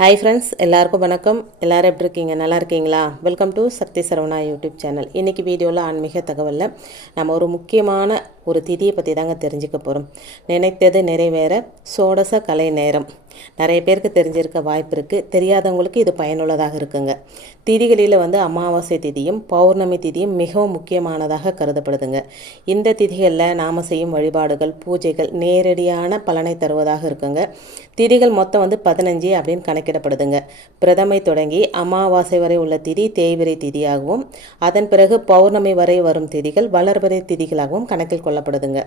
Hi friends, எல்லாருக்கும் வணக்கம். எல்லோரும் எப்படி இருக்கீங்க? நல்லா இருக்கீங்களா? Welcome to Sakthi Saravana YouTube channel. இன்றைக்கி வீடியோவில் ஆன்மீக தகவலில் நம்ம ஒரு முக்கியமான ஒரு திதியை பற்றி தாங்க தெரிஞ்சுக்க போகிறோம். நினைத்தது நிறைவேற சோடச கலை நேரம். நிறைய பேருக்கு தெரிஞ்சிருக்க வாய்ப்பு இருக்குது. தெரியாதவங்களுக்கு இது பயனுள்ளதாக இருக்குங்க. திதிகளில் அமாவாசை திதியும் பௌர்ணமி திதியும் மிகவும் முக்கியமானதாக கருதப்படுதுங்க. இந்த திதிகளில் நாம் செய்யும் வழிபாடுகள் பூஜைகள் நேரடியான பலனை தருவதாக இருக்குங்க. திதிகள் மொத்தம் 15 அப்படின்னு கணக்கிடப்படுதுங்க. பிரதமை தொடங்கி அமாவாசை வரை உள்ள திதி தேய்பிறை திதியாகவும், அதன் பிறகு பௌர்ணமி வரை வரும் திதிகள் வளர்பிறை திதிகளாகவும் கணக்கில் கொள்ளப்படுதுங்க.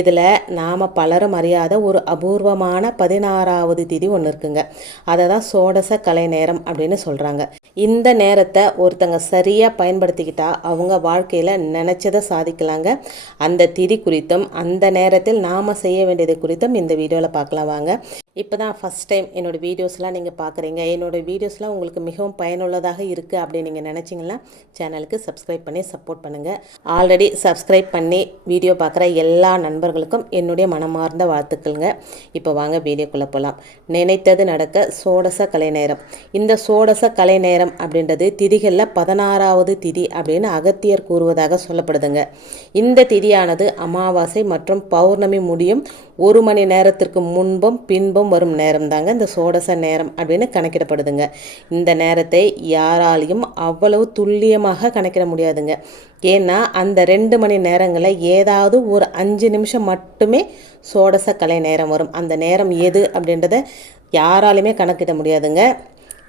இதில் நாம் பலரும் அறியாத ஒரு அபூர்வமான 16வது திதி ஒன்று இருக்குங்க. அதை தான் சோடச கலை நேரம் அப்படின்னு சொல்கிறாங்க. இந்த நேரத்தை ஒருத்தங்க சரியாக பயன்படுத்திக்கிட்டா அவங்க வாழ்க்கையில் நினச்சதை சாதிக்கலாங்க. அந்த திதி குறித்தும் அந்த நேரத்தில் நாம் செய்ய வேண்டியது குறித்தும் இந்த வீடியோவில் பார்க்கலாம் வாங்க. இப்போ தான் ஃபஸ்ட் டைம் என்னோடய வீடியோஸ்லாம் நீங்கள் பார்க்குறீங்க. என்னோடய வீடியோஸ்லாம் உங்களுக்கு மிகவும் பயனுள்ளதாக இருக்குது அப்படின்னு நீங்கள் நினச்சிங்கன்னா சேனலுக்கு சப்ஸ்கிரைப் பண்ணி சப்போர்ட் பண்ணுங்கள். ஆல்ரெடி சப்ஸ்கிரைப் பண்ணி வீடியோ பார்க்குற எல்லா நண்பர்களுக்கும் என்னுடைய மனமார்ந்த வாழ்த்துக்கள்ங்க. இப்போ வாங்க வீடியோக்குள்ளே போகலாம். நினைத்தது நடக்க சோடச கலை நேரம். இந்த சோடச கலை நேரம் அப்படின்றது திதிகளில் 16வது திதி அப்படின்னு அகத்தியர் கூறுவதாக சொல்லப்படுதுங்க. இந்த திதியானது அமாவாசை மற்றும் பௌர்ணமி முடியும் 1 மணி நேரத்திற்கு முன்பும் பின்பும் வரும் நேரம் தாங்க இந்த சோடச நேரம் அப்படின்னு கணக்கிடப்படுதுங்க. இந்த நேரத்தை யாராலையும் அவ்வளவு துல்லியமாக கணக்கிட முடியாதுங்க. ஏன்னா அந்த 2 மணி நேரங்களில் ஏதாவது ஒரு 5 நிமிஷம் மட்டுமே சோடச கலை நேரம் வரும். அந்த நேரம் எது அப்படின்றத யாராலையுமே கணக்கிட முடியாதுங்க.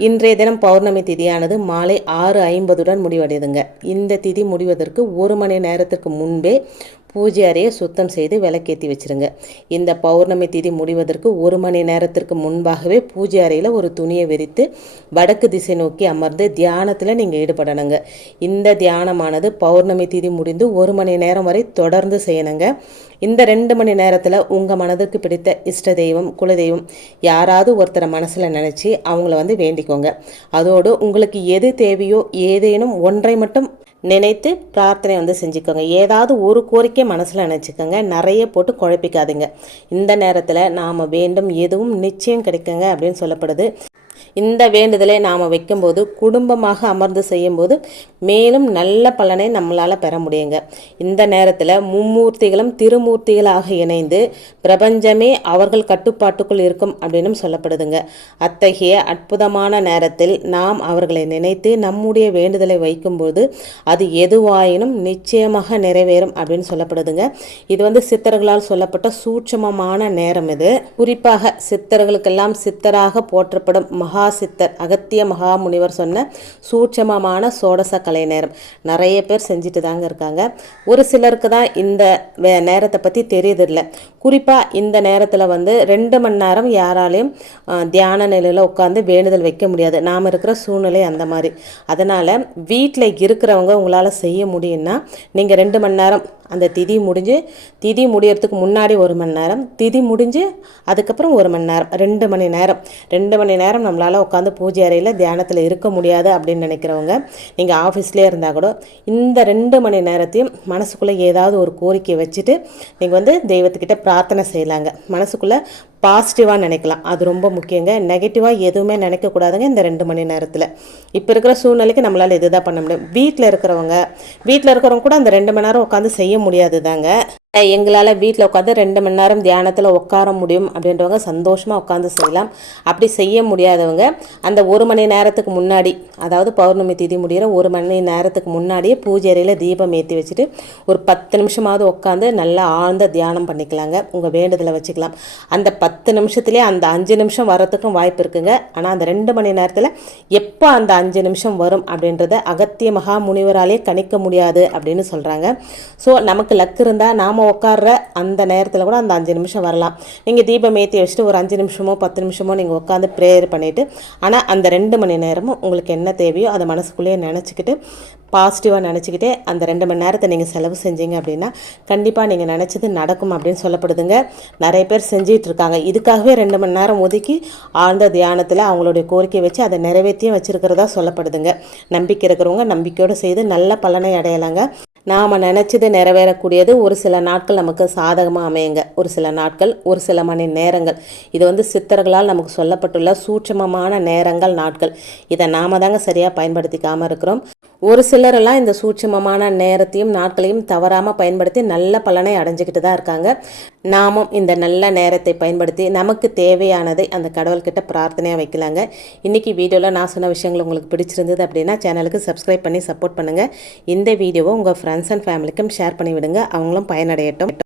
இன்றைய தினம் பௌர்ணமி திதியானது மாலை 6:50 முடிவடையுதுங்க. இந்த திதி முடிவதற்கு 1 மணி நேரத்திற்கு முன்பே பூஜை அறையை சுத்தம் செய்து விளக்கேற்றி வச்சுருங்க. இந்த பௌர்ணமி திதி முடிவதற்கு 1 மணி நேரத்திற்கு முன்பாகவே பூஜை அறையில் ஒரு துணியை விரித்து வடக்கு திசை நோக்கி அமர்ந்து தியானத்தில் நீங்கள் ஈடுபடணுங்க. இந்த தியானமானது பௌர்ணமி திதி முடிந்து 1 மணி நேரம் வரை தொடர்ந்து செய்யணுங்க. இந்த 2 மணி நேரத்தில் உங்கள் மனதுக்கு பிடித்த இஷ்ட தெய்வம் குலதெய்வம் யாராவது ஒருத்தரை மனசில் நினச்சி அவங்கள வேண்டிக்கோங்க. அதோடு உங்களுக்கு எது தேவையோ ஏதேனும் ஒன்றை மட்டும் நினைத்து பிரார்த்தனை செஞ்சுக்கோங்க. ஏதாவது ஒரு கோரிக்கை மனசில் நினச்சிக்கோங்க. நிறைய போட்டு குழப்பிக்காதீங்க. இந்த நேரத்தில் நாம் வேண்டும் எதுவும் நிச்சயம் கிடைக்குங்க அப்படின்னு சொல்லப்படுது. இந்த வேண்டுதலை நாம் வைக்கும்போது குடும்பமாக அமர்ந்து செய்யும்போது மேலும் நல்ல பலனை நம்மளால் பெற முடியுங்க. இந்த நேரத்தில் மும்மூர்த்திகளும் திருமூர்த்திகளாக இணைந்து பிரபஞ்சமே அவர்கள் கட்டுப்பாட்டுக்குள் இருக்கும் அப்படின்னு சொல்லப்படுதுங்க. அத்தகைய அற்புதமான நேரத்தில் நாம் அவர்களை நினைத்து நம்முடைய வேண்டுதலை வைக்கும்போது அது எதுவாயினும் நிச்சயமாக நிறைவேறும் அப்படின்னு சொல்லப்படுதுங்க. இது சித்தர்களால் சொல்லப்பட்ட சூட்சமமான நேரம். இது குறிப்பாக சித்தர்களுக்கெல்லாம் சித்தராக போற்றப்படும் மகா சித்தர் அகத்திய மகாமுனிவர் சொன்ன சூட்சமமான சோடச கலை நேரம் நிறைய பேர் செஞ்சுட்டு தாங்க இருக்காங்க. ஒரு சிலருக்கு தான் இந்த நேரத்தை பற்றி தெரியுதில்லை. குறிப்பாக இந்த நேரத்தில் 2 மணி நேரம் யாராலையும் தியான நிலையில் உட்காந்து வேண்டுதல் வைக்க முடியாது. நாம் இருக்கிற சூழ்நிலை அந்த மாதிரி. அதனால் வீட்டில் இருக்கிறவங்க உங்களால் செய்ய முடியும்னா நீங்கள் 2 மணி நேரம் அந்த திதி முடியறதுக்கு முன்னாடி 1 மணி நேரம், திதி முடிஞ்சு அதுக்கப்புறம் 1 மணி நேரம், 2 மணி நேரம் 2 மணி நேரம் நம்மளால் உட்காந்து பூஜை அறையில் தியானத்தில் இருக்க முடியாது அப்படின்னு நினைக்கிறவங்க நீங்கள் ஆஃபீஸ்லேயே இருந்தால் கூட இந்த 2 மணி நேரத்தையும் மனசுக்குள்ளே ஏதாவது ஒரு கோரிக்கை வச்சுட்டு நீங்கள் தெய்வத்துக்கிட்ட பிரார்த்தனை செய்யலாங்க. மனசுக்குள்ளே பாசிட்டிவாக நினைக்கலாம். அது ரொம்ப முக்கியங்க. நெகட்டிவாக எதுவுமே நினைக்கக்கூடாதுங்க இந்த 2 மணி நேரத்தில். இப்போ இருக்கிற சூழ்நிலைக்கு நம்மளால் இதுதான் பண்ண முடியும். வீட்டில் இருக்கிறவங்க கூட அந்த 2 மணி நேரம் உட்காந்து செய்ய முடியாது தாங்க. எங்களால் வீட்டில் உட்காந்து 2 மணி நேரம் தியானத்தில் உட்கார முடியும் அப்படின்றவங்க சந்தோஷமாக உட்காந்து செய்யலாம். அப்படி செய்ய முடியாதவங்க அந்த 1 மணி நேரத்துக்கு முன்னாடி, அதாவது பௌர்ணமி திதி முடிகிற 1 மணி நேரத்துக்கு முன்னாடியே பூஜை அறையில் தீபம் ஏற்றி வச்சுட்டு ஒரு 10 நிமிஷமாவது உட்காந்து நல்லா ஆழ்ந்த தியானம் பண்ணிக்கலாங்க. உங்கள் வேண்டுதலை வச்சுக்கலாம். அந்த 10 நிமிஷத்துலேயே அந்த 5 நிமிஷம் வரத்துக்கும் வாய்ப்பு இருக்குங்க. ஆனால் அந்த 2 மணி நேரத்தில் எப்போ அந்த 5 நிமிஷம் வரும் அப்படின்றத அகத்திய மகா முனிவராலே கணிக்க முடியாது அப்படின்னு சொல்கிறாங்க. ஸோ நமக்கு லக்கு இருந்தால் நாம் உட்கார்ற அந்த நேரத்தில் கூட அந்த 5 நிமிஷம் வரலாம். நீங்கள் தீபம் ஏற்றி வச்சுட்டு ஒரு 5 நிமிஷமோ 10 நிமிஷமோ நீங்கள் உட்காந்து ப்ரேயர் பண்ணிவிட்டு, ஆனால் அந்த 2 மணி நேரமும் உங்களுக்கு என்ன தேவையோ அதை மனசுக்குள்ளேயே நினச்சிக்கிட்டு பாசிட்டிவாக நினச்சிக்கிட்டே அந்த 2 மணி நேரத்தை நீங்கள் செலவு செஞ்சீங்க அப்படின்னா கண்டிப்பாக நீங்கள் நினச்சது நடக்கும் அப்படின்னு சொல்லப்படுதுங்க. நிறைய பேர் செஞ்சிட்ருக்காங்க. இதுக்காகவே 2 மணி நேரம் ஒதுக்கி ஆழ்ந்த தியானத்தில் அவங்களுடைய கோரிக்கை வச்சு அதை நிறைவேற்றியும் வச்சுருக்கிறதா சொல்லப்படுதுங்க. நம்பிக்கை இருக்கிறவங்க நம்பிக்கையோடு செய்து நல்ல பலனை அடையலாங்க. நாம் நினச்சது நிறைவேறக்கூடியது ஒரு சில நாட்கள் நமக்கு சாதகமாக அமையுங்க. ஒரு சில நாட்கள், ஒரு சில மணி நேரங்கள். இது வந்து சித்தர்களால் நமக்கு சொல்லப்பட்டுள்ள சூட்சமமான நேரங்கள், நாட்கள். இதை நாம தாங்க சரியாக பயன்படுத்திக்காமல் இருக்கிறோம். ஒரு சிலரெல்லாம் இந்த சூட்சமமான நேரத்தையும் நாட்களையும் தவறாமல் பயன்படுத்தி நல்ல பலனை அடைஞ்சிக்கிட்டு தான் இருக்காங்க. நாமும் இந்த நல்ல நேரத்தை பயன்படுத்தி நமக்கு தேவையானதை அந்த கடவுள்கிட்ட பிரார்த்தனையாக வைக்கலாங்க. இன்றைக்கி வீடியோவில் நான் சொன்ன விஷயங்கள் உங்களுக்கு பிடிச்சிருந்தது அப்படின்னா சேனலுக்கு சப்ஸ்கிரைப் பண்ணி சப்போர்ட் பண்ணுங்கள். இந்த வீடியோவை உங்கள் ஃப்ரெண்ட்ஸ் அண்ட் ஃபேமிலிக்கும் ஷேர் பண்ணி விடுங்க, அவங்களும் பயனடையட்டும்.